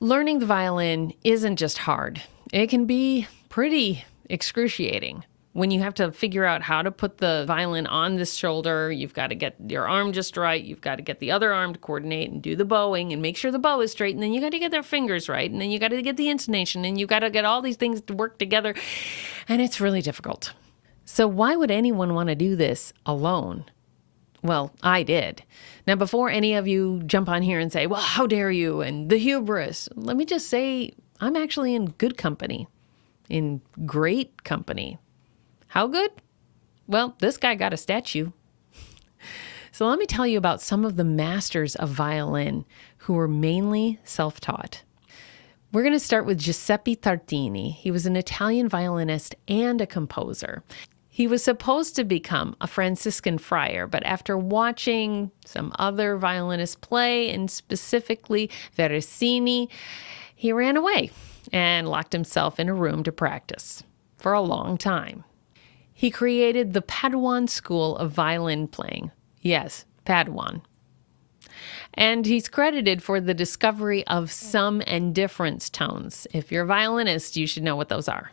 Learning the violin isn't just hard. It can be pretty excruciating. When you have to figure out how to put the violin on this shoulder, you've got to get your arm just right. You've got to get the other arm to coordinate and do the bowing and make sure the bow is straight. And then you got to get their fingers right. And then you got to get the intonation and you got to get all these things to work together. And it's really difficult. So why would anyone want to do this alone? Well, I did. Now, before any of you jump on here and say, well, how dare you, and the hubris, let me just say I'm actually in good company, in great company. How good? Well, this guy got a statue. So let me tell you about some of the masters of violin who were mainly self-taught. We're going to start with Giuseppe Tartini. He was an Italian violinist and a composer. He was supposed to become a Franciscan friar, but after watching some other violinists play, and specifically Veracini, he ran away and locked himself in a room to practice for a long time. He created the Paduan School of Violin Playing. Yes, Paduan. And he's credited for the discovery of sum and difference tones. If you're a violinist, you should know what those are.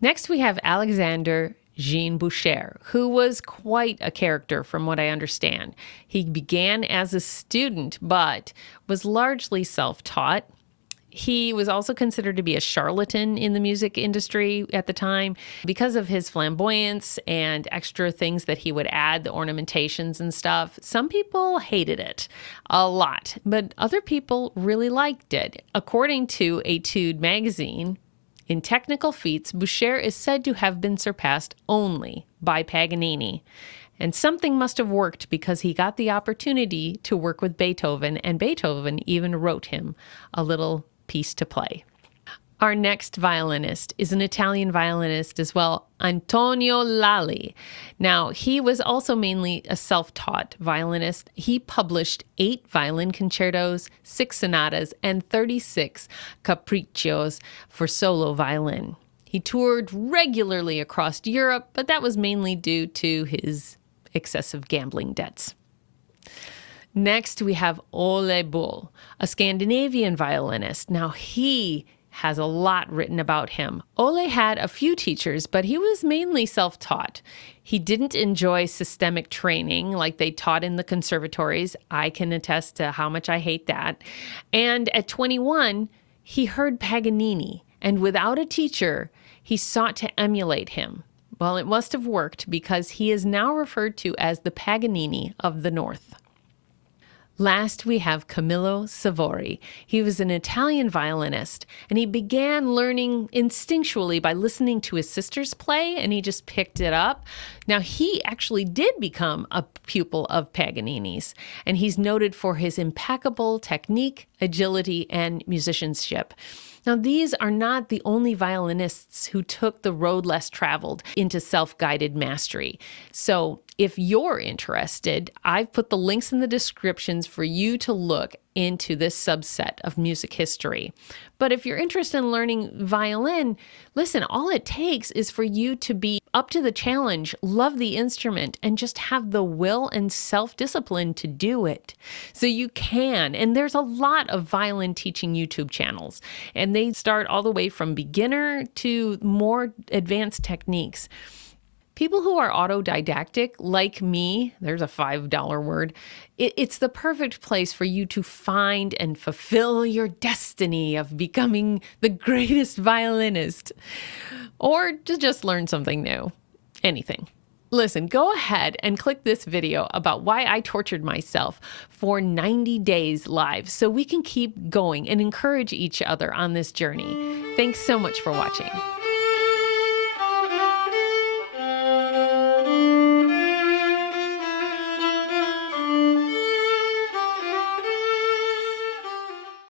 Next, we have Alexander Jean Boucher, who was quite a character from what I understand. He began as a student, but was largely self-taught. He was also considered to be a charlatan in the music industry at the time because of his flamboyance and extra things that he would add, the ornamentations and stuff. Some people hated it a lot, but other people really liked it. According to Etude magazine, in technical feats, Boucher is said to have been surpassed only by Paganini. And something must have worked because he got the opportunity to work with Beethoven, and Beethoven even wrote him a little piece to play. Our next violinist is an Italian violinist as well, Antonio Lalli. Now, he was also mainly a self-taught violinist. He published 8 violin concertos, 6 sonatas, and 36 capriccios for solo violin. He toured regularly across Europe, but that was mainly due to his excessive gambling debts. Next, we have Ole Bull, a Scandinavian violinist. Now, he has a lot written about him. Ole had a few teachers, but he was mainly self-taught. He didn't enjoy systemic training like they taught in the conservatories. I can attest to how much I hate that. And at 21, he heard Paganini, and without a teacher, he sought to emulate him. Well, it must have worked because he is now referred to as the Paganini of the North. Last, we have Camillo Savori. He was an Italian violinist, and he began learning instinctually by listening to his sisters play, and he just picked it up. Now, he actually did become a pupil of Paganini's, and he's noted for his impeccable technique, agility, and musicianship. Now, these are not the only violinists who took the road less traveled into self-guided mastery. So if you're interested, I've put the links in the descriptions for you to look into this subset of music history. But if you're interested in learning violin, listen, all it takes is for you to be up to the challenge, love the instrument, and just have the will and self-discipline to do it. So you can, and there's a lot of violin teaching YouTube channels, and they start all the way from beginner to more advanced techniques. People who are autodidactic, like me, there's a $5 word, it's the perfect place for you to find and fulfill your destiny of becoming the greatest violinist, or to just learn something new, anything. Listen, go ahead and click this video about why I tortured myself for 90 days live so we can keep going and encourage each other on this journey. Thanks so much for watching.